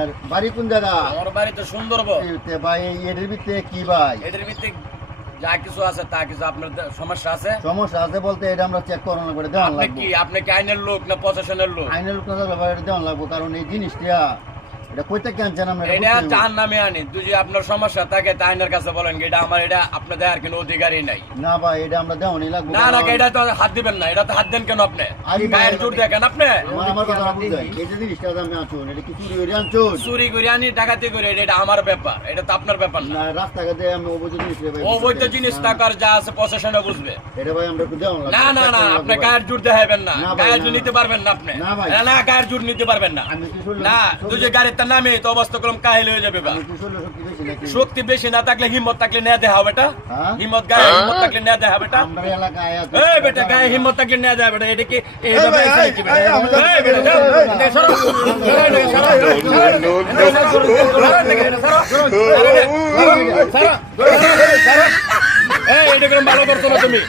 আপনার বাড়ি কোন জায়গা? আমার বাড়ি তো সুন্দরবন। ভাই এদের ভিতরে কি ভাই? এদের ভিত্তি যা কিছু আছে তা কিছু আপনার সমস্যা আছে? সমস্যা আছে বলতে এটা আমরা চেক করানো করে দেওয়া লাগবে। আপনি কি আইনের লোক না প্রশাসনের লোক? আইনের লোক না থাকলে ভাই এটা দেওয়া লাগবে, কারণ এই জিনিসটা এটা কই থেকে আনছেন আমরা? এটা যার নামে আনি, যদি আপনার সমস্যা থাকে তা আইনের কাছে বলেন, এটা আমার, এটা আপনার দেওয়ার কোনো অধিকারই নাই। না ভাই এটা আমরা দেওয়ানি লাগবে। না না, এটা তো হাত দিবেন না, এটা তো হাত দেন কেন আপনি? গায়ের জোর দেখেন আপনি। আমার কথা বুঝাই, এই যে জিনিসটা আমি আনছুন, এটা কি চুরি করে আনছুন? চুরি করে আনি, ডাকাতি করে, এটা আমার ব্যাপার, এটা তো আপনার ব্যাপার না। না রাস্তাঘাটে আমি অবৈধ জিনিস ভাই, অবৈধ জিনিস টাকার যা আছে প্রশাসনে বুঝবে। এটা ভাই আমরা একটু দেওয়া লাগবে। না না না, আপনি গায়ের জোর দেখাবেন না, না ভাই, গায়ের না, জোর না। নিতে পারবেন না আপনি। না ভাই। না গায়ের জোর নিতে পারবেন না। আমি কি শুনলাম? না, তুই যে গাড়ির তার নামে তো অবস্থা করলাম কাহিল হয়ে যাবে বা। আমি কি শুনলাম শক্তি বেশি নাকি? শক্তি বেশি না থাকলে হিম্মত থাকলে নেয়া দেখা বেটা। হ্যাঁ? হিম্মত গায়ে হিম্মত থাকলে নেয়া দেখা বেটা। আমরা এলাকায় আছে। এই বেটা গায়ে হিম্মত থাকলে নেয়া যায় বেটা, এটা কি এইভাবে এসে কি বেটা? এই বেটা যাও, এই সরো, এই এটা কোন ভালো করছো না তুমি?